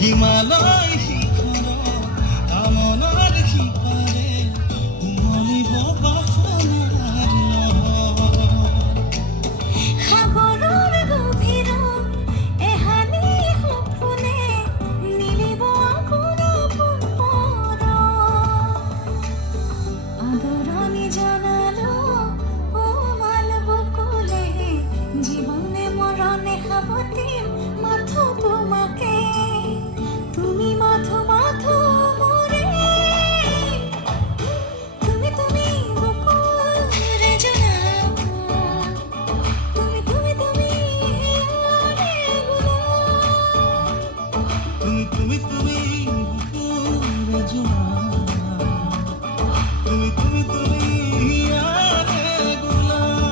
হিমালয় শিখৰ কামনাৰ শিপাৰে উমলিব বাসনাৰ সাগৰৰ গভীৰত এহানি সপোনে নিলিব আপোন পৰ আদৰণি জনালো ও মালবকুলে জীবনে মরণে সাবতিম মাথো তোমাকে তুমি মাথো মাথো মোরে তুমি বকুলে জনাও তুমি আরে গুলাব তুমি বুকুৰে জোৰা তুমি আৰে গোলাপ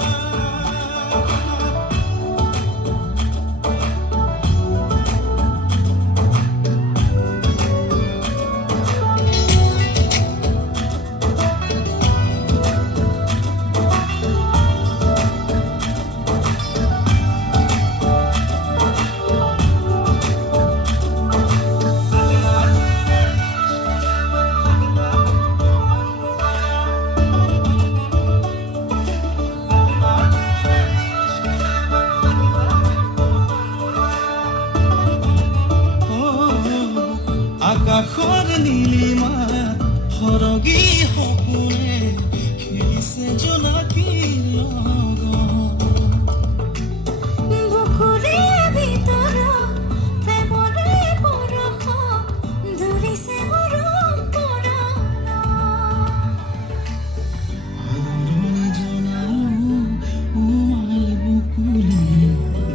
আকাশৰ নীলিমাত সৰগী সপোনে খেলিছে জোনাকীৰ লগত বুকুৰে ভিতৰত প্ৰেমৰে পৰশ ধৰিছে মৰম পৰাণ আদৰণি জনালো উমাল বুকুলে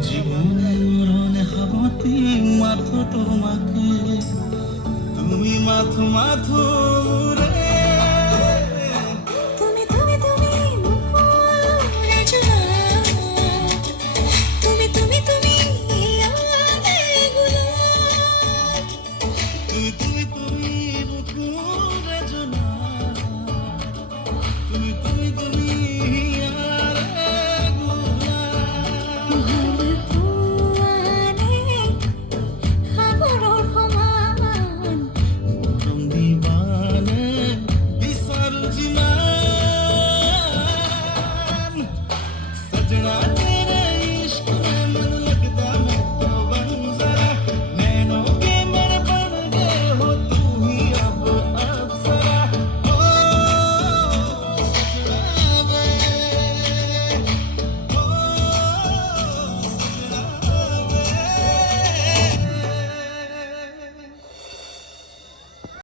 জীৱনে মৰণে সাবতিম মাথো তোমাকে তুমি মাথো মাথো রে তুমি বকুলে জনাও তুমি আরে গুলাব তুমি বুকুৰে জোৰা তুমি আৰে গোলাপ পুৱানে সাগৰৰ সমান মৰম দিবানে বিচাৰো যিমান সজনা